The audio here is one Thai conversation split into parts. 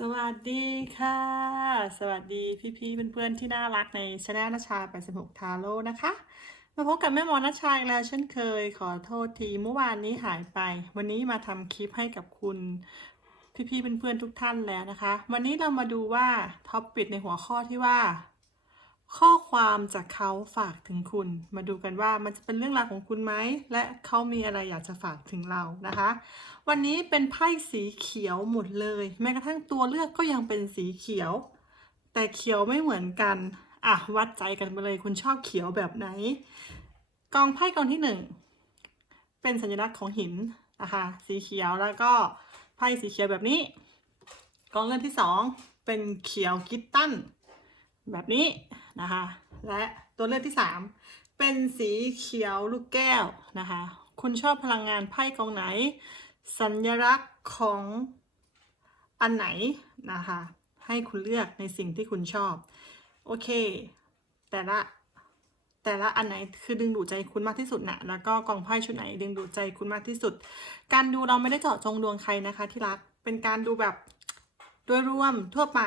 สวัสดีค่ะ สวัสดีพี่ๆเพื่อนๆที่น่ารักในชาแนลนชชา86 ทาโร่นะคะ มาพบกับแม่หมอนชชาอีกแล้วเช่นเคย ขอโทษทีเมื่อวานนี้หายไป วันนี้มาทำคลิปให้กับคุณพี่ๆเพื่อนๆทุกท่านแล้วนะคะ วันนี้เรามาดูว่าท็อปปิดในหัวข้อที่ว่า ข้อความจากเขาฝากถึงคุณ มาดูกันว่ามันจะเป็นเรื่องราวของคุณไหม และเขามีอะไรอยากจะฝากถึงเรานะคะ วันนี้เป็นไพ่สีเขียวหมดเลย แม้กระทั่งตัวเลือกก็ยังเป็นสีเขียว แต่เขียวไม่เหมือนกันอะวัดใจกันไปเลยคุณชอบเขียวแบบไหน กองไพ่กองที่หนึ่งเป็นสัญลักษณ์ของหินนะคะสีเขียวแล้วก็ไพ่สีเขียวแบบนี้ กองเลือกที่สองเป็นเขียวกิตตันแบบนี้ นะคะ และตัวเลือกที่ 3 เป็นสีเขียวลูกแก้วนะคะ คุณชอบพลังงานไพ่กองไหน สัญลักษณ์ของอันไหนนะคะ ให้คุณเลือกในสิ่งที่คุณชอบ โอเค แต่ละแต่ละอันไหนคือดึงดูดใจคุณมากที่สุดนะแล้วก็กองไพ่ชุดไหน ดึงดูดใจคุณมากที่สุด การดูเราไม่ได้เจาะจงดวงใครนะคะที่รัก เป็นการดูแบบโดยรวมทั่วไป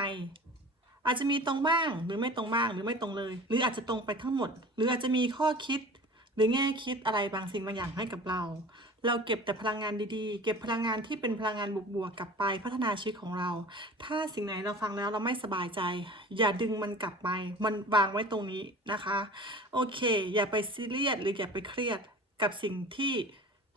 อาจจะมีตรงบ้างหรือไม่ตรงบ้างหรือไม่ตรงเลย หรืออาจจะตรงไปทั้งหมด หรืออาจจะมีข้อคิด หรือแง่คิดอะไรบางสิ่งบางอย่างให้กับเรา เราเก็บแต่พลังงานดีๆ เก็บพลังงานที่เป็นพลังงานบวกๆกลับไปพัฒนาชีวิตของเรา ถ้าสิ่งไหนเราฟังแล้วเราไม่สบายใจ อย่าดึงมันกลับไปมันวางไว้ตรงนี้นะคะ โอเค อย่าไปซีเรียสหรืออย่าไปเครียดกับสิ่งที่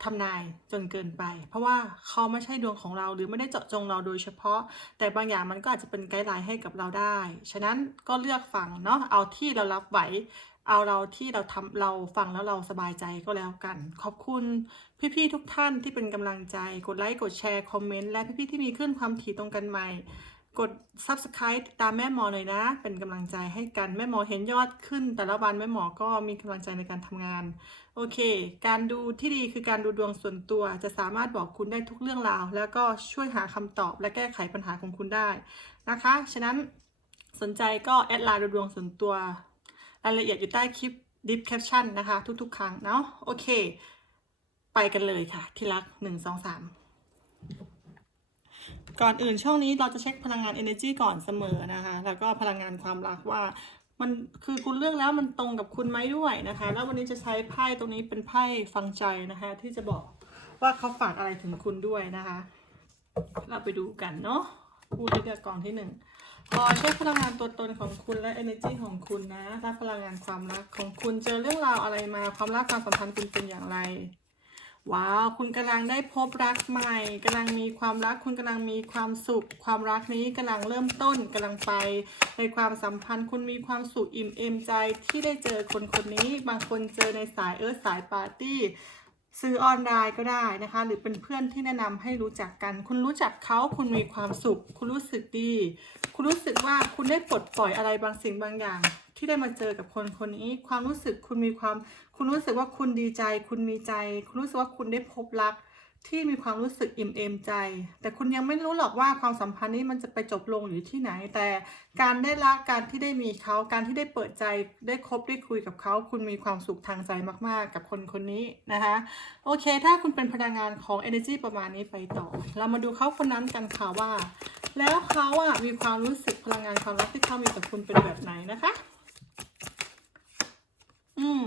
ทำนายจนเกินไป เพราะว่าเขาไม่ใช่ดวงของเราหรือไม่ได้เจาะจงเราโดยเฉพาะ แต่บางอย่างมันก็อาจจะเป็นไกด์ไลน์ให้กับเราได้ ฉะนั้นก็เลือกฟังเนาะเอาที่เรารับไหวเอาเราที่เราทำเราฟังแล้วเราสบายใจก็แล้วกัน ขอบคุณพี่ๆทุกท่านที่เป็นกำลังใจ กดไลค์กดแชร์คอมเมนต์และพี่ๆที่มีขึ้นความถี่ตรงกันใหม่ กด subscribe ติดตามแม่หมอหน่อยนะ เป็นกำลังใจให้กันแม่หมอเห็นยอดขึ้น แต่ละวันแม่หมอก็มีกำลังใจในการทำงาน โอเค การดูที่ดีคือการดูดวงส่วนตัว จะสามารถบอกคุณได้ทุกเรื่องราว แล้วก็ช่วยหาคำตอบและแก้ไขปัญหาของคุณได้นะคะ ฉะนั้นสนใจก็แอดไลน์ดูดวงส่วนตัวรายละเอียดอยู่ใต้คลิป deep caption นะคะ ทุกๆ ครั้งเนาะโอเค ไปกันเลยค่ะ ที่รัก1 2 3 ก่อนอื่นช่วงนี้เราจะเช็คพลังงาน energy ก่อนเสมอนะคะ แล้วก็พลังงานความรักว่า มันคือคุณเลือกแล้วมันตรงกับคุณไหมด้วยนะคะ แล้ววันนี้จะใช้ไพ่ตรงนี้เป็นไพ่ฟังใจนะคะ ที่จะบอกว่าเขาฝากอะไรถึงคุณด้วยนะคะ เราไปดูกันเนาะผู้ที่เลือกกองที่หนึ่งขอเช็คพลังงานตัวตนของคุณและ energy ของคุณนะรับพลังงานความรักของคุณเจอเรื่องราวอะไรมาความรักความสัมพันธ์คุณเป็นอย่างไร ว้าว คุณกำลังได้พบรักใหม่กำลังมีความรัก คุณกำลังมีความสุข ความรักนี้กำลังเริ่มต้นกำลังไป ในความสัมพันธ์ คุณมีความสุขอิ่มเอมใจที่ได้เจอคนคนนี้ บางคนเจอในสายเอิร์ธสายปาร์ตี้ ซื้อออนไลน์ก็ได้นะคะ หรือเป็นเพื่อนที่แนะนำให้รู้จักกัน คุณรู้จักเขา คุณมีความสุข คุณรู้สึกดี คุณรู้สึกว่าคุณได้ปลดปล่อยอะไรบางสิ่งบางอย่าง ที่ได้มาเจอกับคนคนนี้ ความรู้สึกคุณมีความ คุณรู้สึกว่าคุณดีใจ คุณมีใจ คุณรู้สึกว่าคุณได้พบรักที่มีความรู้สึกอิ่มเอมใจ แต่คุณยังไม่รู้หรอกว่าความสัมพันธ์นี้มันจะไปจบลงอยู่ที่ไหน แต่การได้รักการที่ได้มีเขาการที่ได้เปิดใจได้คบได้คุยกับเขา คุณมีความสุขทางใจมาก ๆ กับคนคนนี้นะคะโอเค ถ้าคุณเป็นพลังงานของ energy ประมาณนี้ไปต่อ เรามาดูเขาคนนั้นกันค่ะว่า แล้วเขาอะมีความรู้สึกพลังงานความรักที่เขามีกับคุณเป็นแบบไหนนะคะ อืม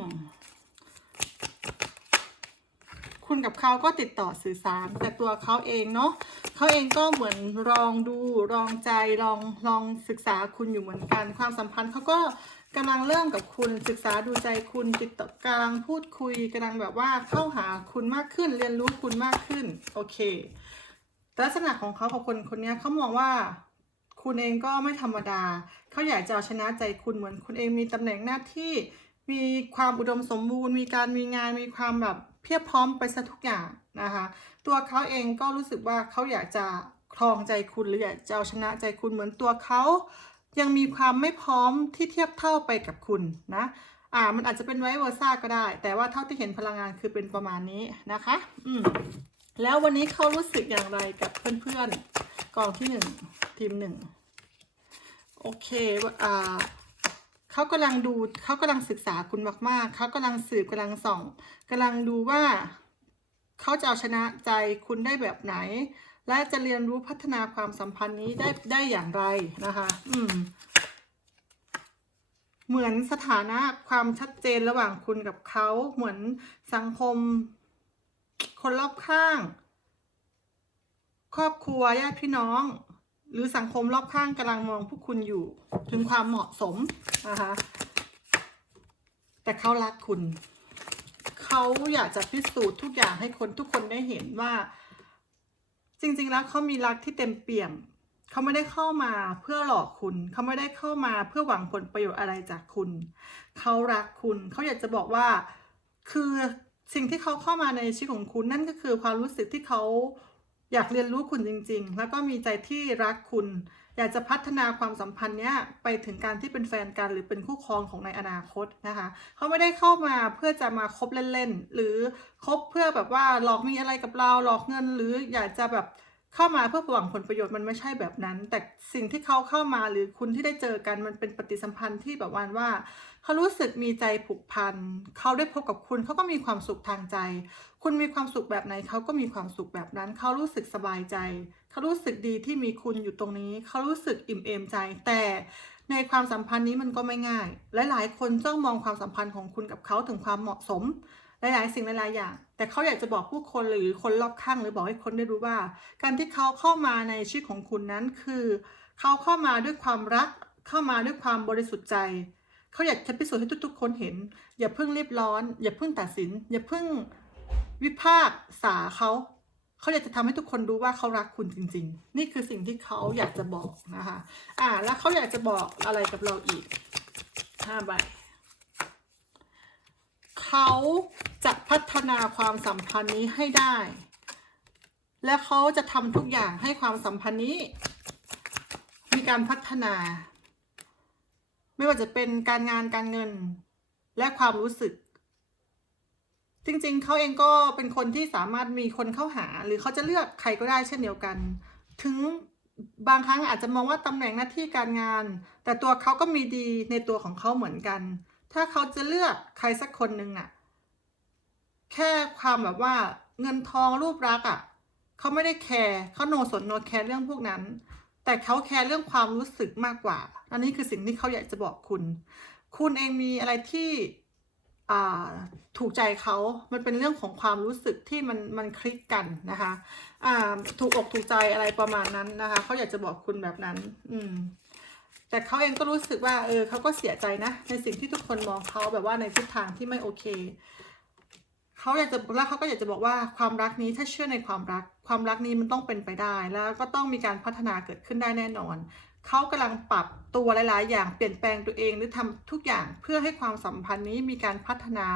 คุณกับเขาก็ติดต่อสื่อสาร แต่ตัวเขาเองเนาะเขาเองก็เหมือนลองดูลองใจลองลองศึกษาคุณอยู่เหมือนกัน ความสัมพันธ์เขาก็กำลังเริ่มกับคุณศึกษาดูใจคุณติดต่อกำลังพูดคุยกำลังแบบว่าเข้าหาคุณมากขึ้น เรียนรู้คุณมากขึ้น โอเคลักษณะของเขาของคนคนนี้เขามองว่าคุณเองก็ไม่ธรรมดา เขาอยากจะเอาชนะใจคุณเหมือนคุณเองมีตำแหน่งหน้าที่ มีความอุดมสมบูรณ์ มีการมีงานมีความแบบเพียบพร้อมไปซะทุกอย่างนะคะ ตัวเขาเองก็รู้สึกว่าเขาอยากจะครองใจคุณหรืออยากจะเอาชนะใจคุณเหมือนตัวเขายังมีความไม่พร้อมที่เทียบเท่าไปกับคุณนะอ่ามันอาจจะเป็นไวเวอร์ซ่าก็ได้ แต่ว่าเท่าที่เห็นพลังงานคือเป็นประมาณนี้นะคะ อืมแล้ววันนี้เขารู้สึกอย่างไรกับเพื่อนๆกองที่หนึ่งทีมหนึ่งโอเคอ่า เขากำลังดูเขากำลังศึกษาคุณมากๆ เขากำลังสืบกำลังส่องกำลังดูว่าเขาจะเอาชนะใจคุณได้แบบไหน และจะเรียนรู้พัฒนาความสัมพันธ์นี้ได้ได้อย่างไรนะคะ อืม เหมือนสถานะความชัดเจนระหว่างคุณกับเขาเหมือนสังคม คนรอบข้าง ครอบครัวญาติพี่น้อง หรือสังคมรอบข้างกำลังมองพวกคุณอยู่ ถึงความเหมาะสมนะคะแต่เขารักคุณ เขาอยากจะพิสูจน์ทุกอย่างให้คนทุกคนได้เห็นว่า จริง ๆ แล้วเขามีรักที่เต็มเปี่ยมเขาไม่ได้เข้ามาเพื่อหลอกคุณ เขาไม่ได้เข้ามาเพื่อหวังผลประโยชน์อะไรจากคุณ เขารักคุณ เขาอยากจะบอกว่า คือสิ่งที่เขาเข้ามาในชีวิตของคุณนั่นก็คือความรู้สึกที่เขา อยากเรียนรู้คุณจริง ๆ แล้วก็มีใจที่รักคุณ อยากจะพัฒนาความสัมพันธ์เนี้ยไปถึงการที่เป็นแฟนกันหรือเป็นคู่ครองของในอนาคตนะคะเขาไม่ได้เข้ามาเพื่อจะมาคบเล่นๆหรือคบเพื่อแบบว่าหลอกมีอะไรกับเราหลอกเงิน หรืออยากจะแบบเข้ามาเพื่อหวังผลประโยชน์มันไม่ใช่แบบนั้น แต่สิ่งที่เขาเข้ามาหรือคุณที่ได้เจอกันมันเป็นปฏิสัมพันธ์ที่แบบวันว่าเขารู้สึกมีใจผูกพันเขาได้พบกับคุณเขาก็มีความสุขทางใจ คุณมีความสุขแบบไหนเขาก็มีความสุขแบบนั้น เขารู้สึกสบายใจ เขารู้สึกดีที่มีคุณอยู่ตรงนี้ เขารู้สึกอิ่มเอมใจ แต่ในความสัมพันธ์นี้มันก็ไม่ง่าย หลายๆ คนจ้องมองความสัมพันธ์ของคุณกับเขาถึงความเหมาะสม หลายๆ สิ่งหลายๆอย่าง แต่เขาอยากจะบอกผู้คนหรือคนรอบข้างหรือบอกให้คนได้รู้ว่า การที่เขาเข้ามาในชีวิตของคุณนั้นคือ เขาเข้ามาด้วยความรัก เข้ามาด้วยความบริสุทธิ์ใจเขาอยากจะพิสูจน์ให้ทุกๆ คนเห็น อย่าเพิ่งรีบร้อน อย่าเพิ่งตัดสิน อย่าเพิ่ง วิพากษาเขาเขาอยากจะทำให้ทุกคนรู้ว่าเขารักคุณจริง ๆ นี่คือสิ่งที่เขาอยากจะบอกนะคะ อ่า แล้วเขาอยากจะบอกอะไรกับเราอีกห้าใบเขาจะพัฒนาความสัมพันธ์นี้ให้ได้ และเขาจะทำทุกอย่างให้ความสัมพันธ์นี้ มีการพัฒนา ไม่ว่าจะเป็นการงานการเงิน และความรู้สึก จริงๆ เขาเองก็เป็นคนที่สามารถมีคนเข้าหา หรือเขาจะเลือกใครก็ได้เช่นเดียวกัน ถึงบางครั้งอาจจะมองว่าตำแหน่งหน้าที่การงาน แต่ตัวเขาก็มีดีในตัวของเขาเหมือนกัน ถ้าเขาจะเลือกใครสักคนหนึ่งน่ะ แค่ความแบบว่าเงินทองรูปรักอะ่ะเขาไม่ได้แคร์เขาโนสนโนแคร์เรื่องพวกนั้น แต่เขาแคร์เรื่องความรู้สึกมากกว่า อันนี้คือสิ่งที่เขาอยากจะบอกคุณ คุณเองมีอะไรที่ ถูกใจเขา มันเป็นเรื่องของความรู้สึกที่มันมันคลิกกันนะคะถูกอกถูกใจอะไรประมาณนั้นนะคะเขาอยากจะบอกคุณแบบนั้น อืม แต่เขาเองก็รู้สึกว่า เออเขาก็เสียใจนะ ในสิ่งที่ทุกคนมองเขาแบบว่าในทิศทางที่ไม่โอเคเขาอยากจะแล้วเขาก็อยากจะบอกว่าความรักนี้ถ้าเชื่อในความรัก ความรักนี้มันต้องเป็นไปได้ แล้วก็ต้องมีการพัฒนาเกิดขึ้นได้แน่นอน เขากำลังปรับตัวหลาย ๆ อย่างเปลี่ยนแปลงตัวเองหรือทำทุกอย่างเพื่อให้ความสัมพันธ์นี้มีการพัฒนา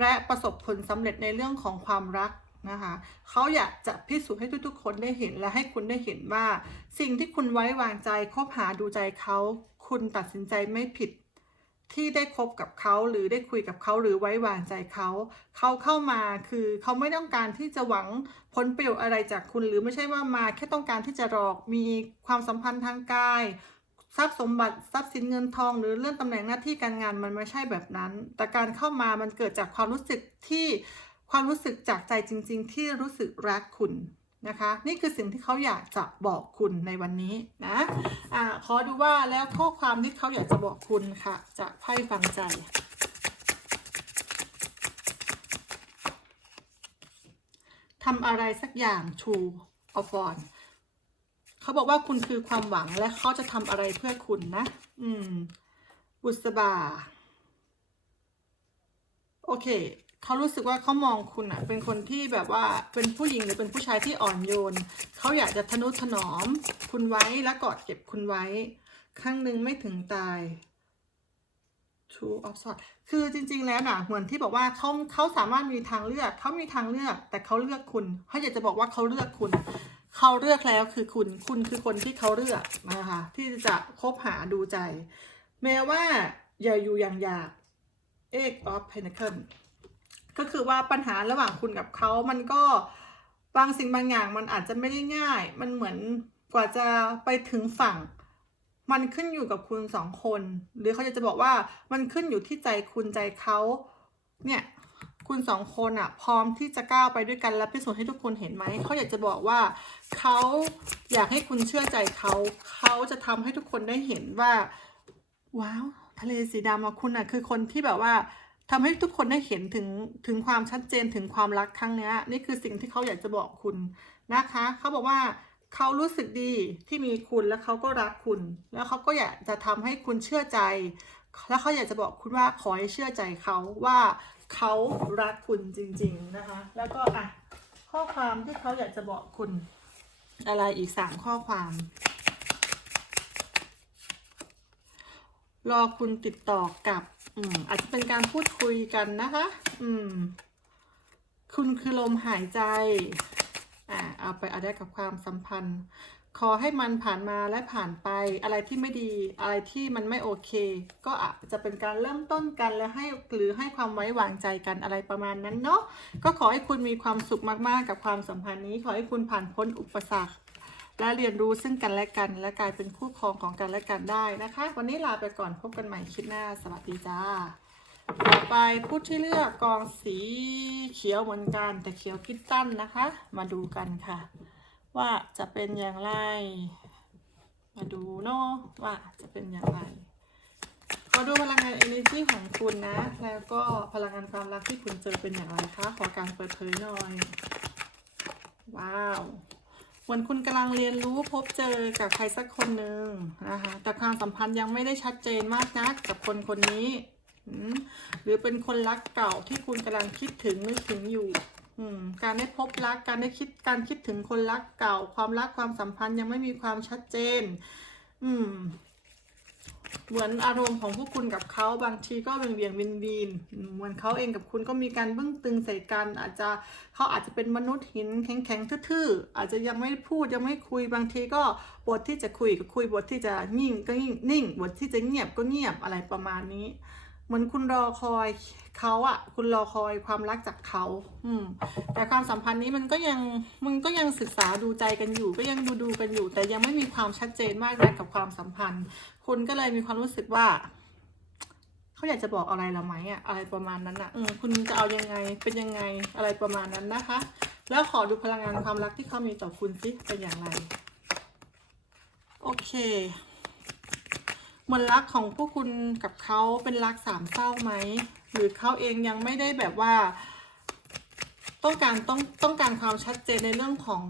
และประสบผลสำเร็จในเรื่องของความรักนะคะเขาอยากจะพิสูจน์ให้ทุก ๆ คนได้เห็นและให้คุณได้เห็นว่า สิ่งที่คุณไว้วางใจคบหาดูใจเขาคุณตัดสินใจไม่ผิด ที่ได้คบกับเขาหรือได้คุยกับเขาหรือไว้วางใจเขาเขาเข้ามาคือเขาไม่ต้องการที่จะหวังผลประโยชน์อะไรจากคุณ หรือไม่ใช่ว่ามาแค่ต้องการที่จะหลอกมีความสัมพันธ์ทางกาย ทรัพย์สมบัติทรัพย์สินเงินทอง หรือเรื่องตำแหน่งหน้าที่การงานมันไม่ใช่แบบนั้น แต่การเข้ามามันเกิดจากความรู้สึกที่ความรู้สึกจากใจจริง ๆ ที่รู้สึกรักคุณ นะคะ นี่คือสิ่งที่เขาอยากจะบอกคุณในวันนี้นะอ่าขอดูว่าแล้วข้อความที่เขาอยากจะบอกคุณค่ะจากไพ่ฟังใจทำอะไรสักอย่าง True of One เขาบอกว่าคุณคือความหวังและเขาจะทำอะไรเพื่อคุณนะ อืม บุษบา โอเค เขารู้สึกว่าเขามองคุณอะเป็นคนที่แบบว่าเป็นผู้หญิงหรือเป็นผู้ชายที่อ่อนโยน เขาอยากจะทนุถนอม คุณไว้และกอดเก็บคุณไว้ครั้งหนึ่งไม่ถึงตาย True of Swords คือจริง ๆ แล้วน่ะเหมือนที่บอกว่าเขาเขาสามารถมีทางเลือกเขามีทางเลือก แต่เขาเลือกคุณเขาอยากจะบอกว่าเขาเลือกคุณเขาเลือกแล้วคือคุณ คุณคือคนที่เขาเลือกนะคะที่จะคบหาดูใจ แม้ว่าอย่าอยู่อย่างอยาก Eight of Pentacles ก็คือว่าปัญหาระหว่างคุณกับเขามันก็บางสิ่งบางอย่างมันอาจจะไม่ได้ง่าย มันเหมือนกว่าจะไปถึงฝั่ง มันขึ้นอยู่กับคุณสองคน หรือเขาจะจะบอกว่ามันขึ้นอยู่ที่ใจคุณใจเขาเนี่ยคุณสองคนอะพร้อมที่จะก้าวไปด้วยกันและพิสูจน์ให้ทุกคนเห็นไหมเขาอยากจะบอกว่าเขาอยากให้คุณเชื่อใจเขาเขาจะทำให้ทุกคนได้เห็นว่าว้าวทะเลสีดำอะคุณอะคือคนที่แบบว่า ทำให้ทุกคนได้เห็นถึงถึงความชัดเจนถึงความรักครั้งนี้นี่คือสิ่งที่เขาอยากจะบอกคุณนะคะเขาบอกว่าเขารู้สึกดีที่มีคุณแล้วเขาก็รักคุณ แล้วเขาก็อยากจะทำให้คุณเชื่อใจ แล้วเขาอยากจะบอกคุณว่าขอให้เชื่อใจเขาว่าเขารักคุณจริง ๆนะคะ แล้วก็อะข้อความที่เขาอยากจะบอกคุณ อะไรอีกสามข้อความรอคุณติดต่อกลับ อืมอาจจะเป็นการพูดคุยกันนะคะ อืม คุณคือลมหายใจ อ่า เอาไปเอาได้กับความสัมพันธ์ ขอให้มันผ่านมาและผ่านไป อะไรที่ไม่ดี อะไรที่มันไม่โอเค ก็อาจจะเป็นการเริ่มต้นกันและให้หรือให้ความไว้วางใจกันอะไรประมาณนั้นเนาะ ก็ขอให้คุณมีความสุขมากๆ กับความสัมพันธ์นี้ ขอให้คุณผ่านพ้นอุปสรรค และเรียนรู้ซึ่งกันและกัน และกลายเป็นคู่ครองของกันและกันได้นะคะ วันนี้ลาไปก่อนพบกันใหม่คลิปหน้า สวัสดีจ้า ต่อไปผู้ที่เลือกกองสีเขียวเหมือนกัน แต่เขียวคิดตั้นนะคะ มาดูกันค่ะ ว่าจะเป็นอย่างไร มาดูเนาะว่าจะเป็นอย่างไรขอดูพลังงาน energy ของคุณนะ แล้วก็พลังงานความรักที่คุณเจอเป็นอย่างไรคะ ขอการเปิดเผยหน่อย ว้าว เหมือนคุณกำลังเรียนรู้พบเจอกับใครสักคนหนึ่งนะคะ แต่ความสัมพันธ์ยังไม่ได้ชัดเจนมากนักกับคนคนนี้ หรือเป็นคนรักเก่าที่คุณกำลังคิดถึงนึกถึงอยู่การได้พบรักการได้คิดการคิดถึงคนรักเก่า ความรักความสัมพันธ์ยังไม่มีความชัดเจน อืม เหมือนอารมณ์ของพวกคุณกับเขาบางทีก็เวียงเวียงวินวินเหมือนเขาเองกับคุณก็มีการบึ้งตึงใส่กัน อาจจะเขาอาจจะเป็นมนุษย์หินแข็งแข็งทื่อๆอาจจะยังไม่พูดยังไม่คุยบางทีก็บทที่จะคุยก็คุยบทที่จะนิ่งก็นิ่งนิ่งบทที่จะเงียบก็เงียบอะไรประมาณนี้ เหมือนคุณรอคอยเขาอะคุณรอคอยความรักจากเขาอืม แต่ความสัมพันธ์นี้มันก็ยังมันก็ยังศึกษาดูใจกันอยู่ ก็ยังดูดูกันอยู่ แต่ยังไม่มีความชัดเจนมากนักกับความสัมพันธ์ คุณก็เลยมีความรู้สึกว่าเขาอยากจะบอกอะไรเราไหมอะอะไรประมาณนั้นอะอืมคุณจะเอายังไงเป็นยังไงอะไรประมาณนั้นนะคะ แล้วขอดูพลังงานความรักที่เขามีต่อคุณสิเป็นอย่างไร โอเค มือนรักของพวกคุณกับเขาเป็นรักสามเศร้าไหม หรือเขาเองยังไม่ได้แบบว่า ต้องการต้องต้องการความชัดเจนในเรื่องของ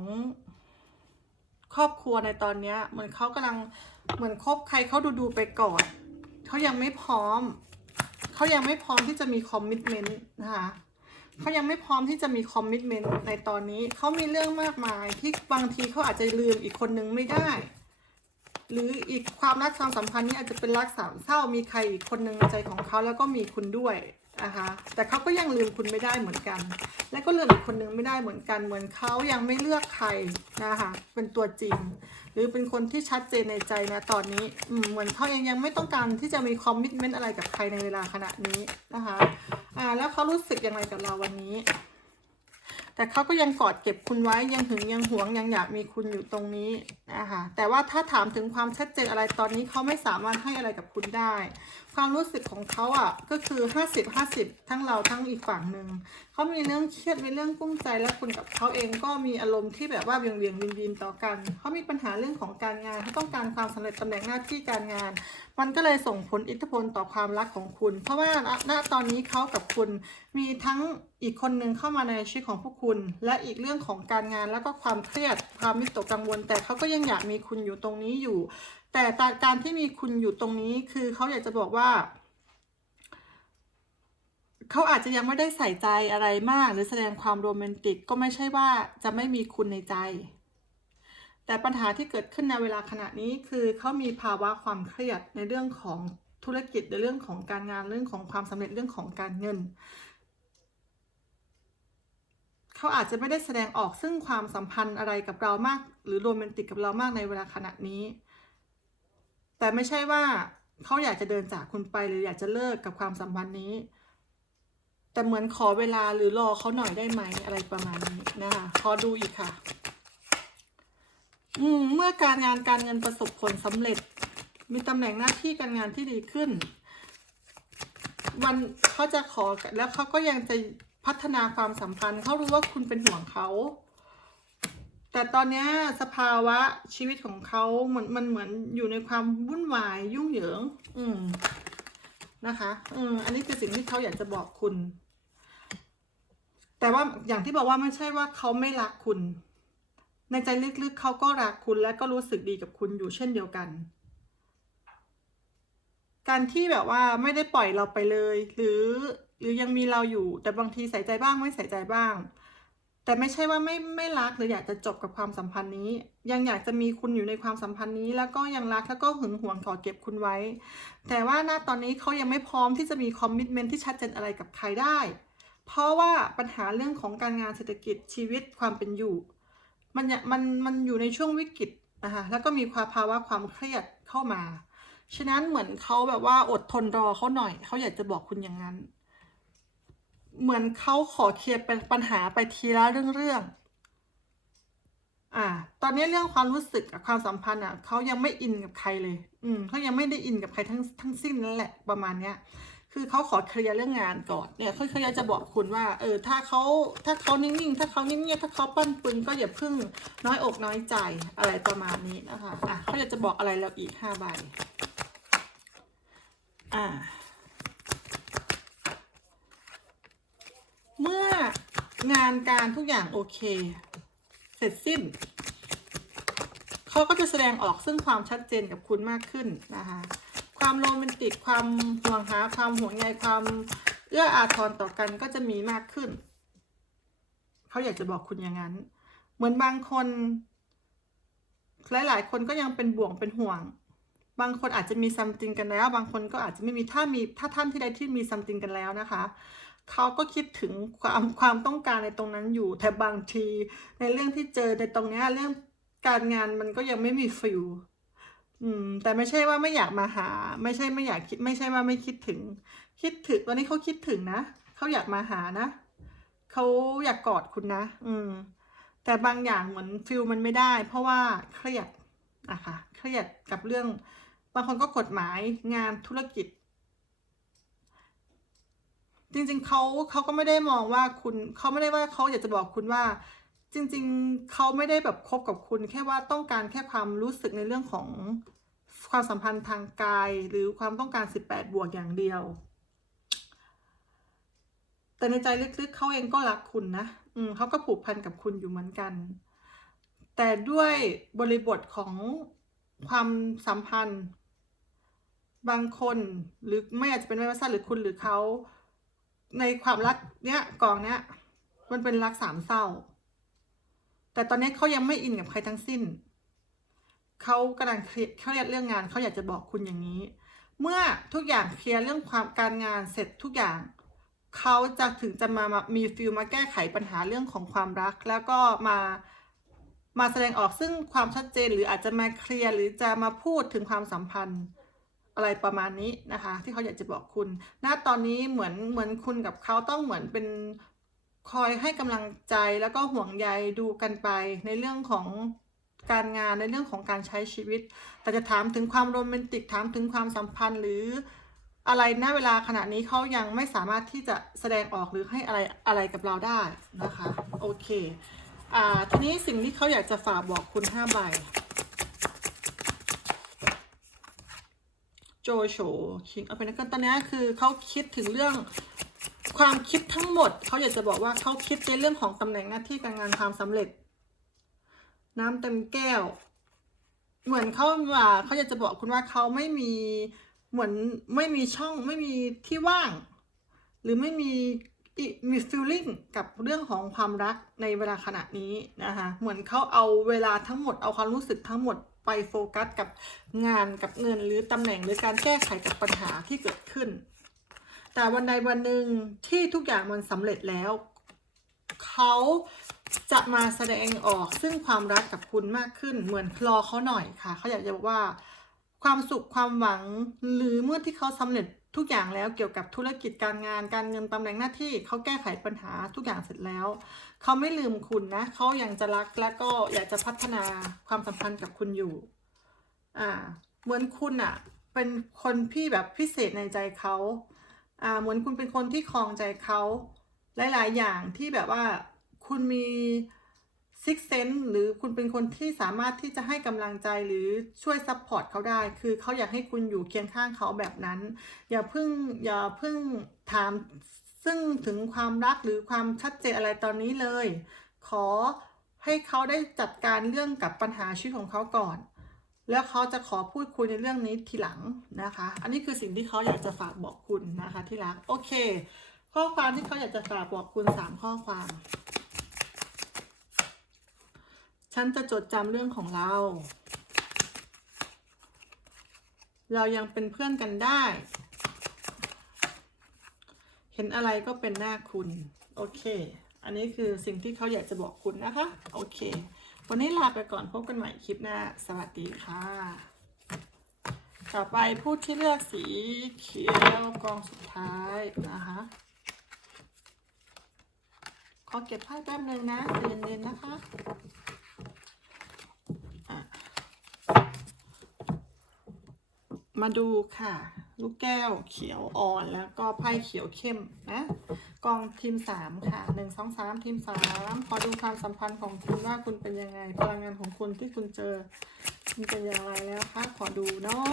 ครอบครัวในตอนเนี้ยเหมือนเขากำลังเหมือนคบใครเขาดูดูไปก่อนเขายังไม่พร้อมเขายังไม่พร้อมที่จะมีคอมมิชเมนต์นะคะเขายังไม่พร้อมที่จะมีคอมมิชเมนต์ในตอนนี้เขามีเรื่องมากมายที่บางทีเขาอาจจะลืมอีกคนนึงไม่ได้ หรืออีกความรักความสัมพันธ์นี้อาจจะเป็นรักสามเศร้ามีใครอีกคนหนึ่งในใจของเขาแล้วก็มีคุณด้วยนะคะแต่เขาก็ยังลืมคุณไม่ได้เหมือนกัน และก็ลืมอีกคนหนึ่งไม่ได้เหมือนกัน เหมือนเขายังไม่เลือกใครนะคะเป็นตัวจริง หรือเป็นคนที่ชัดเจนในใจนะตอนนี้เหมือนเขาเองยังไม่ต้องการที่จะมีคอมมิชเมนต์อะไรกับใครในเวลาขณะนี้นะคะอ่าแล้วเขารู้สึกยังไงกับเราวันนี้ แต่เขาก็ยังกอดเก็บคุณไว้ยังหึงยังหวงยังอยากมีคุณอยู่ตรงนี้นะคะแต่ว่าถ้าถามถึงความชัดเจนอะไรตอนนี้เขาไม่สามารถให้อะไรกับคุณได้ ความรู้สึกของเขาอะก็คือ50 50ทั้งเราทั้งอีกฝั่งหนึ่งเขามีเรื่องเครียดมีเรื่องกุ้งใจและคุณกับเขาเองก็มีอารมณ์ที่แบบว่าเวียงเวียงวินวินต่อกันเขามีปัญหาเรื่องของการงานเขาต้องการความสำเร็จตำแหน่งหน้าที่การงาน มันก็เลยส่งผลอิทธิพลต่อความรักของคุณ เพราะว่าณตอนนี้เขากับคุณมีทั้งอีกคนหนึ่งเข้ามาในชีวิตของพวกคุณ และอีกเรื่องของการงานแล้วก็ความเครียดความวิตกกังวล แต่เขาก็ยังอยากมีคุณอยู่ตรงนี้อยู่ แต่การที่มีคุณอยู่ตรงนี้คือเขาอยากจะบอกว่าเขาอาจจะยังไม่ได้ใส่ใจอะไรมาก หรือแสดงความโรแมนติกก็ไม่ใช่ว่าจะไม่มีคุณในใจ แต่ปัญหาที่เกิดขึ้นในเวลาขณะนี้คือเขามีภาวะความเครียดในเรื่องของธุรกิจในเรื่องของการงานเรื่องของความสำเร็จเรื่องของการเงินเขาอาจจะไม่ได้แสดงออกซึ่งความสัมพันธ์อะไรกับเรามาก หรือโรแมนติกกับเรามากในเวลาขณะนี้ แต่ไม่ใช่ว่าเขาอยากจะเดินจากคุณไปหรืออยากจะเลิกกับความสัมพันธ์นี้ แต่เหมือนขอเวลาหรือรอเขาหน่อยได้ไหมอะไรประมาณนี้นะคะขอดูอีกค่ะ อืมเมื่อการงานการเงินประสบผลสำเร็จ มีตำแหน่งหน้าที่การงานที่ดีขึ้น วันเขาจะขอแล้วเขาก็ยังจะพัฒนาความสัมพันธ์เขารู้ว่าคุณเป็นห่วงเขา แต่ตอนเนี้ยสภาวะชีวิตของเขาเหมือนมันเหมือนอยู่ในความวุ่นวายยุ่งเหยิง อืมนะคะ อืมอันนี้คือสิ่งที่เขาอยากจะบอกคุณ แต่ว่าอย่างที่บอกว่าไม่ใช่ว่าเขาไม่รักคุณ ในใจลึกๆเขาก็รักคุณและก็รู้สึกดีกับคุณอยู่เช่นเดียวกัน การที่แบบว่าไม่ได้ปล่อยเราไปเลย หรือ หรือยังมีเราอยู่ แต่บางทีใส่ใจบ้างไม่ใส่ใจบ้าง แต่ไม่ใช่ว่าไม่ไม่รักหรืออยากจะจบกับความสัมพันธ์นี้ ยังอยากจะมีคุณอยู่ในความสัมพันธ์นี้ แล้วก็ยังรักแล้วก็หึงหวงขอเก็บคุณไว้ แต่ว่าณตอนนี้เขายังไม่พร้อมที่จะมีคอมมิชเมนที่ชัดเจนอะไรกับใครได้ เพราะว่าปัญหาเรื่องของการงานเศรษฐกิจชีวิตความเป็นอยู่ มันเนี่ยมันมันอยู่ในช่วงวิกฤตนะคะแล้วก็มีความภาวะความเครียดเข้ามา ฉะนั้นเหมือนเขาแบบว่าอดทนรอเขาหน่อยเขาอยากจะบอกคุณอย่างนั้น เหมือนเขาขอเคลียร์เป็นปัญหาไปทีละเรื่องเรื่องๆอ่า ตอนนี้เรื่องความรู้สึกกับความสัมพันธ์อะเขายังไม่อินกับใครเลย อืมเขายังไม่ได้อินกับใครทั้งทั้งสิ้นนั่นแหละประมาณเนี้ย คือเขาขอเคลียร์เรื่องงานก่อนเนี่ยเขาเขาอยจะบอกคุณว่า เออ ถ้าเขาถ้าเขานิ่งๆ ถ้าเขาเงียบๆถ้าเขาปั้นปึงก็อย่าพึ่งน้อยอกน้อยใจอะไรประมาณนี้นะคะ อะเขาอยากจะบอกอะไรเราอีกห้าใบ อ่า เมื่องานการทุกอย่างโอเค เสร็จสิ้น เขาก็จะแสดงออกซึ่งความชัดเจนกับคุณมากขึ้นนะคะ ความโรแมนติกความห่วงหาความห่วงใยความเอื้ออาทรต่อกันก็จะมีมากขึ้น เขาอยากจะบอกคุณอย่างนั้น เหมือนบางคน หลาย ๆ คนก็ยังเป็นบ่วงเป็นห่วง บางคนอาจจะมีซัมติงกันแล้ว บางคนก็อาจจะไม่มีถ้ามีถ้าท่านที่ใดที่มีซัมติงกันแล้วนะคะ เขาก็คิดถึงความความต้องการในตรงนั้นอยู่ แต่บางที ในเรื่องที่เจอในตรงนี้เรื่องการงานมันก็ยังไม่มีฟิลอืม แต่ไม่ใช่ว่าไม่อยากมาหา ไม่ใช่ไม่อยากคิด ไม่ใช่ว่าไม่คิดถึง คิดถึงตอนนี้เขาคิดถึงนะเขาอยากมาหานะเขาอยากกอดคุณนะ อืม แต่บางอย่างเหมือนฟิลมันไม่ได้ เพราะว่าเครียดนะคะเครียดกับเรื่อง บางคนก็กฎหมายงานธุรกิจ จริงๆเขาเขาก็ไม่ได้มองว่าคุณเขาไม่ได้ว่าเขาอยากจะบอกคุณว่า จริง ๆเขาไม่ได้แบบคบกับคุณ แค่ว่าต้องการแค่ความรู้สึกในเรื่องของความสัมพันธ์ทางกายหรือความต้องการ 18 บวกอย่างเดียว แต่ในใจลึกๆเขาเองก็รักคุณนะ อืมเขาก็ผูกพันกับคุณอยู่เหมือนกัน แต่ด้วยบริบทของความสัมพันธ์ บางคนหรือไม่อาจจะเป็นไม่ว่าสั้นหรือคุณหรือเขา ในความรักเนี้ยกองเนี้ย มันเป็นรักสามเศร้า แต่ตอนนี้เขายังไม่อินกับใครทั้งสิ้น เขากำลังเครียดเครียดเรื่องงานเขาอยากจะบอกคุณอย่างนี้ เมื่อทุกอย่างเคลียร์เรื่องความการงานเสร็จทุกอย่างเขาจะถึงจะมามามีฟิลมาแก้ไขปัญหาเรื่องของความรัก แล้วก็มามาแสดงออกซึ่งความชัดเจนหรืออาจจะมาเคลียร์หรือจะมาพูดถึงความสัมพันธ์ อะไรประมาณนี้นะคะ ที่เขาอยากจะบอกคุณณตอนนี้เหมือนเหมือนคุณกับเขาต้องเหมือนเป็นคอยให้กำลังใจแล้วก็ห่วงใยดูกันไปในเรื่องของการงานในเรื่องของการใช้ชีวิต แต่จะถามถึงความโรแมนติกถามถึงความสัมพันธ์หรืออะไรณเวลาขณะนี้เขายังไม่สามารถที่จะแสดงออกหรือให้อะไรอะไรกับเราได้นะคะ โอเค อ่า ทีนี้สิ่งที่เขาอยากจะฝากบอกคุณห้าใบ โจโฉคิงเอาไปนะกันตอนนี้คือเขาคิดถึงเรื่องความคิดทั้งหมด เขาอยากจะบอกว่าเขาคิดในเรื่องของตำแหน่งหน้าที่การงานความสำเร็จ น้ำเต็มแก้ว เหมือนเขาว่าเขาอยากจะบอกคุณว่าเขาไม่มีเหมือนไม่มีช่องไม่มีที่ว่าง หรือไม่มีมีฟีลลิ่งกับเรื่องของความรักในเวลาขณะนี้นะคะเหมือนเขาเอาเวลาทั้งหมดเอาความรู้สึกทั้งหมด ไปโฟกัสกับงานกับเงินหรือตำแหน่งหรือการแก้ไขกับปัญหาที่เกิดขึ้น แต่วันใดวันหนึ่งที่ทุกอย่างมันสำเร็จแล้ว เขาจะมาแสดงออกซึ่งความรักกับคุณมากขึ้น เหมือนรอเขาหน่อยค่ะ เขาอยากจะบอกว่า ความสุขความหวังหรือเมื่อที่เขาสำเร็จทุกอย่างแล้วเกี่ยวกับธุรกิจการงานการเงินตำแหน่งหน้าที่เขาแก้ไขปัญหาทุกอย่างเสร็จแล้ว เขาไม่ลืมคุณนะเขายังจะรักและก็อยากจะพัฒนาความสัมพันธ์กับคุณอยู่ อ่า เหมือนคุณอะเป็นคนพี่แบบพิเศษในใจเขาอ่าเหมือนคุณเป็นคนที่ครองใจเขาหลาย ๆ อย่างที่แบบว่าคุณมีซิกเซนหรือคุณเป็นคนที่สามารถที่จะให้กำลังใจหรือช่วยซัพพอร์ตเขาได้ คือเขาอยากให้คุณอยู่เคียงข้างเขาแบบนั้น อย่าเพิ่งอย่าเพิ่งถาม ซึ่งถึงความรักหรือความชัดเจนอะไรตอนนี้เลย ขอให้เขาได้จัดการเรื่องกับปัญหาชีวิตของเขาก่อน แล้วเขาจะขอพูดคุยในเรื่องนี้ทีหลังนะคะ อันนี้คือสิ่งที่เขาอยากจะฝากบอกคุณนะคะที่รัก โอเค ข้อความที่เขาอยากจะฝากบอกคุณสามข้อความ ฉันจะจดจำเรื่องของเรา เรายังเป็นเพื่อนกันได้ เห็นอะไรก็เป็นหน้าคุณ โอเค อันนี้คือสิ่งที่เขาอยากจะบอกคุณนะคะ โอเค วันนี้ลาไปก่อนพบกันใหม่คลิปหน้า สวัสดีค่ะ ต่อไปพูดที่เลือกสีเขียวกองสุดท้ายนะคะขอเก็บไพ่แป๊บนึงนะเย็นๆนะคะมาดูค่ะ ลูกแก้วเขียวอ่อนแล้วก็ไพ่เขียวเข้มนะกองทีมสามค่ะหนึ่งสองสามทีมสามขอดูความสัมพันธ์ของคุณว่าคุณเป็นยังไง พลังงานของคุณที่คุณเจอมันเป็นอย่างไรแล้วคะขอดูเนาะ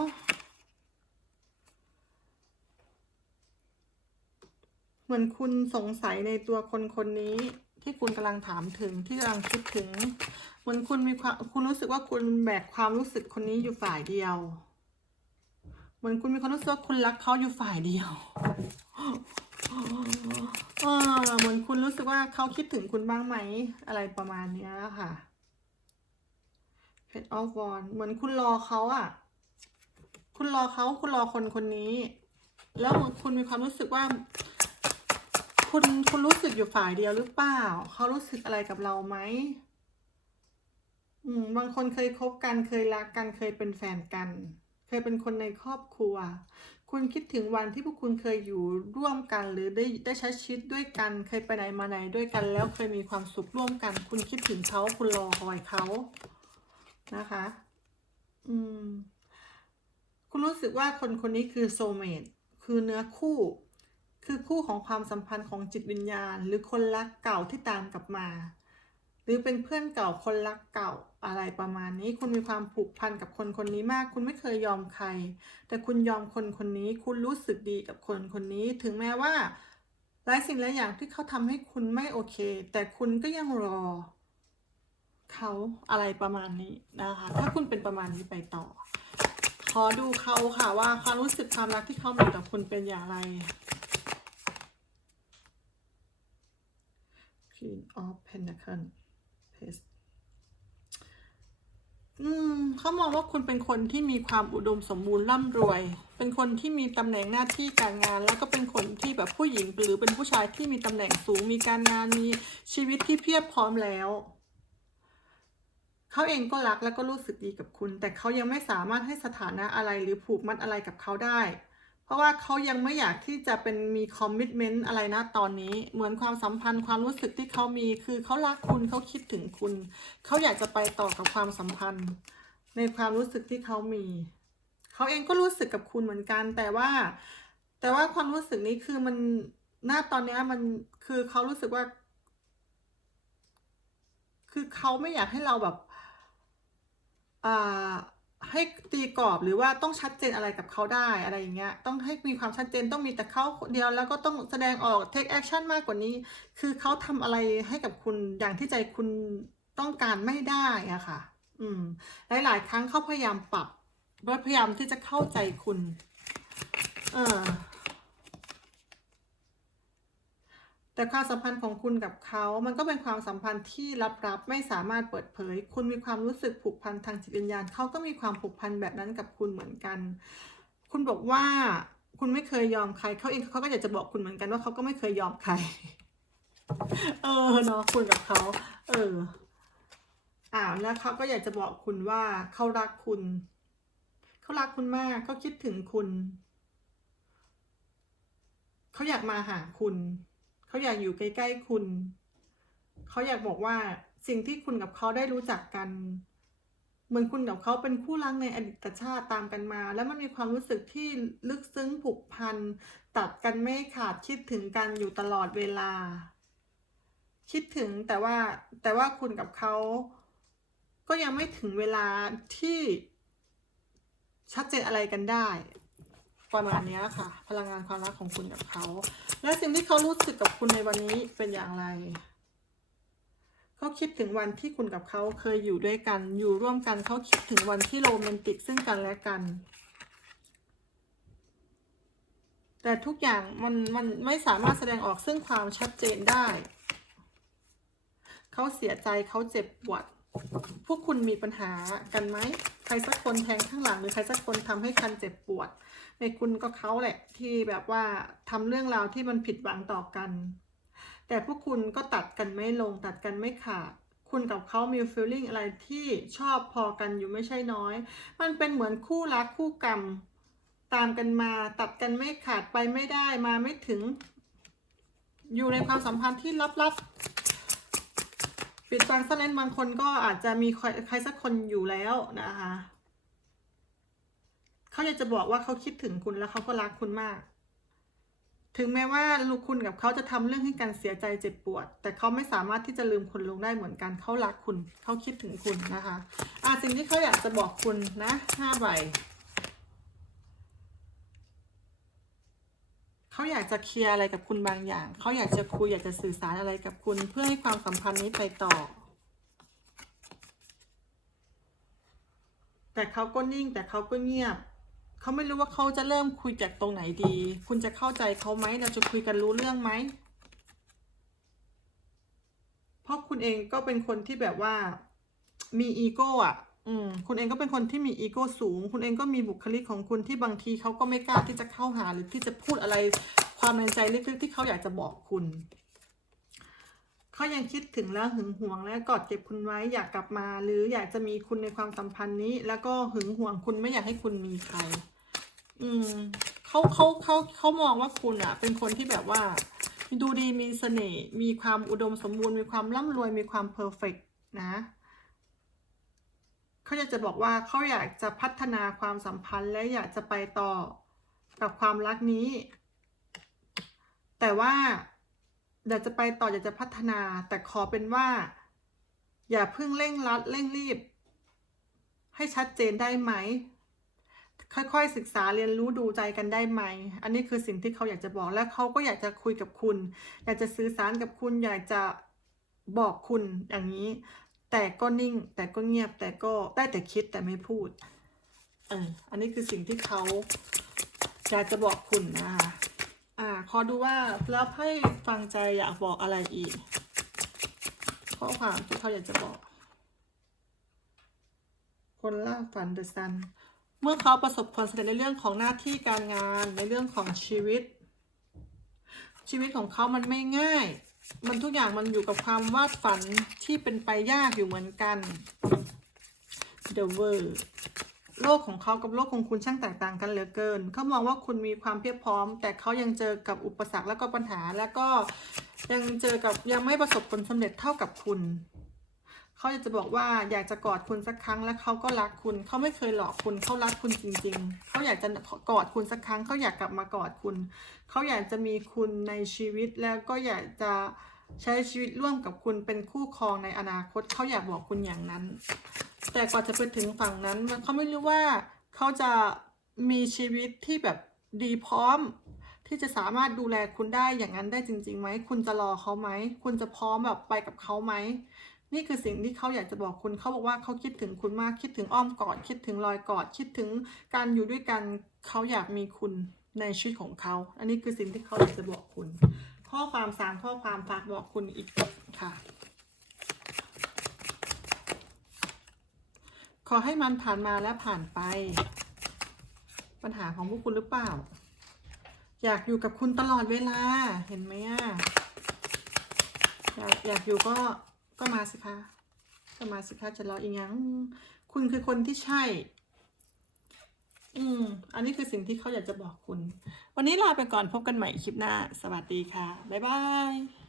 เหมือนคุณสงสัยในตัวคนคนนี้ที่คุณกำลังถามถึงที่กำลังคิดถึงเหมือนคุณมีความคุณรู้สึกว่าคุณแบกความรู้สึกคนนี้อยู่ฝ่ายเดียว เหมือนคุณมีความรู้สึกว่าคุณรักเขาอยู่ฝ่ายเดียวเหมือนคุณรู้สึกว่าเขาคิดถึงคุณบ้างไหม อะไรประมาณเนี้ยค่ะ Head of Wand เหมือนคุณรอเขาอะคุณรอเขาคุณรอคนคนนี้ แล้วคุณมีความรู้สึกว่า คุณคุณรู้สึกอยู่ฝ่ายเดียวหรือเปล่า เขารู้สึกอะไรกับเราไหมอืมบางคนเคยคบกันเคยรักกันเคยเป็นแฟนกัน เคยเป็นคนในครอบครัว คุณคิดถึงวันที่พวกคุณเคยอยู่ร่วมกัน หรือได้ได้ใช้ชีวิตด้วยกัน เคยไปไหนมาไหนด้วยกัน แล้วเคยมีความสุขร่วมกัน คุณคิดถึงเขาคุณรอคอยเขานะคะ อืม คุณรู้สึกว่าคนคนนี้คือโซเมตคือเนื้อคู่ คือคู่ของความสัมพันธ์ของจิตวิญญาณ หรือคนรักเก่าที่ตามกลับมา หรือเป็นเพื่อนเก่าคนรักเก่าอะไรประมาณนี้ คุณมีความผูกพันกับคนคนนี้มาก คุณไม่เคยยอมใคร แต่คุณยอมคนคนนี้ คุณรู้สึกดีกับคนคนนี้ ถึงแม้ว่าหลายสิ่งหลายอย่างที่เขาทำให้คุณไม่โอเค แต่คุณก็ยังรอเขาอะไรประมาณนี้นะคะ ถ้าคุณเป็นประมาณนี้ไปต่อ ขอดูเขาค่ะว่าความรู้สึกความรักที่เขามีต่อคุณเป็นอย่างไร Queen of Pentacle Page อืมเขามองว่าคุณเป็นคนที่มีความอุดมสมบูรณ์ร่ำรวย เป็นคนที่มีตำแหน่งหน้าที่การงาน แล้วก็เป็นคนที่แบบผู้หญิงหรือเป็นผู้ชายที่มีตำแหน่งสูง มีการงาน มีชีวิตที่เพียบพร้อมแล้ว เขาเองก็รักและก็รู้สึกดีกับคุณ แต่เขายังไม่สามารถให้สถานะอะไรหรือผูกมัดอะไรกับเขาได้ ราะว่าเขายังไม่อยากที่จะเป็นมีคอมมิชเมนต์อะไรนะตอนนี้ เหมือนความสัมพันธ์ความรู้สึกที่เขามีคือเขารักคุณเขาคิดถึงคุณ เขาอยากจะไปต่อกับความสัมพันธ์ ในความรู้สึกที่เขามี เขาเองก็รู้สึกกับคุณเหมือนกัน แต่ว่า แต่ว่าความรู้สึกนี้คือมันหน้าตอนนี้มันคือเขารู้สึกว่า คือเขาไม่อยากให้เราแบบอ่า ให้ตีกรอบหรือว่าต้องชัดเจนอะไรกับเขาได้อะไรอย่างเงี้ยต้องให้มีความชัดเจนต้องมีแต่เขาคนเดียวแล้วก็ต้องแสดงออก take action มากกว่านี้ คือเขาทำอะไรให้กับคุณอย่างที่ใจคุณต้องการไม่ได้อะค่ะ อืม หลาย ๆ ครั้งเขาพยายามปรับพยายามที่จะเข้าใจคุณ เออ แต่ความสัมพันธ์ของคุณกับเขา มันก็เป็นความสัมพันธ์ที่ลับๆ ไม่สามารถเปิดเผย คุณมีความรู้สึกผูกพันทางจิตวิญญาณ เขาก็มีความผูกพันแบบนั้นกับคุณเหมือนกัน คุณบอกว่าคุณไม่เคยยอมใคร เขาเองเขาก็อยากจะบอกคุณเหมือนกันว่าเขาก็ไม่เคยยอมใคร เออเนาะคุณกับเขา เอออ่าแล้วเขาก็อยากจะบอกคุณว่าเขารักคุณ เขารักคุณมาก เขาคิดถึงคุณ เขาอยากมาหาคุณ เขาอยากอยู่ใกล้ ๆ คุณ เขาอยากบอกว่าสิ่งที่คุณกับเขาได้รู้จักกัน เหมือนคุณกับเขาเป็นคู่รักในอดีตชาติตามกันมา แล้วมันมีความรู้สึกที่ลึกซึ้งผูกพัน ตัดกันไม่ขาดคิดถึงกันอยู่ตลอดเวลา คิดถึงแต่ว่าแต่ว่าคุณกับเขาก็ยังไม่ถึงเวลาที่ชัดเจนอะไรกันได้ ประมาณนี้ค่ะ พลังงานความรักของคุณกับเขา และสิ่งที่เขารู้สึกกับคุณในวันนี้เป็นอย่างไรเขาคิดถึงวันที่คุณกับเขาเคยอยู่ด้วยกัน อยู่ร่วมกันเขาคิดถึงวันที่โรแมนติกซึ่งกันและกัน แต่ทุกอย่างมันมันไม่สามารถแสดงออกซึ่งความชัดเจนได้ เขาเสียใจเขาเจ็บปวดพวกคุณมีปัญหากันไหม ใครสักคนแทงข้างหลังหรือใครสักคนทำให้คันเจ็บปวด ในคุณก็เขาแหละที่แบบว่าทำเรื่องราวที่มันผิดหวังต่อกัน แต่พวกคุณก็ตัดกันไม่ลงตัดกันไม่ขาด คุณกับเขามี feeling อะไรที่ชอบพอกันอยู่ไม่ใช่น้อย มันเป็นเหมือนคู่รักคู่กรรม ตามกันมาตัดกันไม่ขาดไปไม่ได้มาไม่ถึง อยู่ในความสัมพันธ์ที่ลับๆปิดบังซ่อนเล้นบางคนก็อาจจะมีใครสักคนอยู่แล้วนะคะ เขาอยากจะบอกว่าเขาคิดถึงคุณแล้วเขาก็รักคุณมาก ถึงแม้ว่าลูกคุณกับเขาจะทำเรื่องให้กันเสียใจเจ็บปวด แต่เขาไม่สามารถที่จะลืมคุณลงได้เหมือนกันเขารักคุณเขาคิดถึงคุณนะคะอะสิ่งที่เขาอยากจะบอกคุณนะห้าใบเขาอยากจะเคลียร์อะไรกับคุณบางอย่าง เขาอยากจะคุยอยากจะสื่อสารอะไรกับคุณ เพื่อให้ความสัมพันธ์นี้ไปต่อ แต่เขาก็นิ่งแต่เขาก็เงียบ เขาไม่รู้ว่าเขาจะเริ่มคุยจากตรงไหนดี คุณจะเข้าใจเขาไหมเราจะคุยกันรู้เรื่องไหม เพราะคุณเองก็เป็นคนที่แบบว่ามีอีโก้อะ อืม คุณเองก็เป็นคนที่มีอีโก้สูง คุณเองก็มีบุคลิกของคุณที่บางทีเขาก็ไม่กล้าที่จะเข้าหาหรือที่จะพูดอะไรความในใจลึกๆที่เขาอยากจะบอกคุณเขายังคิดถึงแล้วหึงหวงและกอดเก็บคุณไว้อยากกลับมา หรืออยากจะมีคุณในความสัมพันธ์นี้ แล้วก็หึงหวงคุณไม่อยากให้คุณมีใคร อืมเขาเขาเขาเขามองว่าคุณอะเป็นคนที่แบบว่า ดูดีมีเสน่ห์มีความอุดมสมบูรณ์มีความร่ำรวยมีความเพอร์เฟกนะเขาอยากจะบอกว่าเขาอยากจะพัฒนาความสัมพันธ์และอยากจะไปต่อกับความรักนี้ แต่ว่าอยากจะไปต่ออยากจะพัฒนา แต่ขอเป็นว่า อย่าเพิ่งเร่งรัดเร่งรีบ ให้ชัดเจนได้ไหม ค่อยๆศึกษาเรียนรู้ดูใจกันได้ไหม อันนี้คือสิ่งที่เขาอยากจะบอกและเขาก็อยากจะคุยกับคุณ อยากจะสื่อสารกับคุณอยากจะบอกคุณอย่างนี้ แต่ก็นิ่ง แต่ก็เงียบแต่ก็ได้แต่คิดแต่ไม่พูดเอออันนี้คือสิ่งที่เขาอยากจะบอกคุณนะคะอ่าขอดูว่าแล้วให้ฟังใจอยากบอกอะไรอีกข้อความที่เขาอยากจะบอก คนล่าฝันเดอะซัน เมื่อเขาประสบความสำเร็จในเรื่องของหน้าที่การงานในเรื่องของชีวิต ชีวิตของเขามันไม่ง่าย มันทุกอย่างมันอยู่กับความวาดฝันที่เป็นไปยากอยู่เหมือนกัน The World โลกของเขากับโลกของคุณช่างแตกต่างกันเหลือเกิน เขามองว่าคุณมีความเพียบพร้อม แต่เขายังเจอกับอุปสรรคและก็ปัญหา แล้วก็ยังเจอกับยังไม่ประสบผลสำเร็จเท่ากับคุณ เขาอยากจะบอกว่าอยากจะกอดคุณสักครั้งและเขาก็รักคุณ เขาไม่เคยหลอกคุณเขารักคุณจริง ๆ เขาอยากจะกอดคุณสักครั้งเขาอยากกลับมากอดคุณ เขาอยากจะมีคุณในชีวิตแล้วก็อยากจะใช้ชีวิตร่วมกับคุณเป็นคู่ครองในอนาคต เขาอยากบอกคุณอย่างนั้น แต่กว่าจะไปถึงฝั่งนั้นมันเขาไม่รู้ว่าเขาจะมีชีวิตที่แบบดีพร้อม ที่จะสามารถดูแลคุณได้อย่างนั้นได้จริงๆไหมคุณจะรอเขาไหม คุณจะพร้อมแบบไปกับเขาไหม นี่คือสิ่งที่เขาอยากจะบอกคุณเขาบอกว่าเขาคิดถึงคุณมากคิดถึงอ้อมกอด คิดถึงรอยกอด คิดถึงการอยู่ด้วยกันเขาอยากมีคุณในชีวิตของเขา อันนี้คือสิ่งที่เขาอยากจะบอกคุณ ข้อความสามข้อความฝากบอกคุณอีกค่ะขอให้มันผ่านมาและผ่านไป ปัญหาของพวกคุณหรือเปล่า อยากอยู่กับคุณตลอดเวลาเห็นไหมอะอยากอยากอยู่ก็ ก็มาสิคะก็มาสิคะจะรออีกยังคุณคือคนที่ใช่ อืม อันนี้คือสิ่งที่เขาอยากจะบอกคุณ วันนี้ลาไปก่อนพบกันใหม่คลิปหน้า สวัสดีค่ะ บ๊ายบาย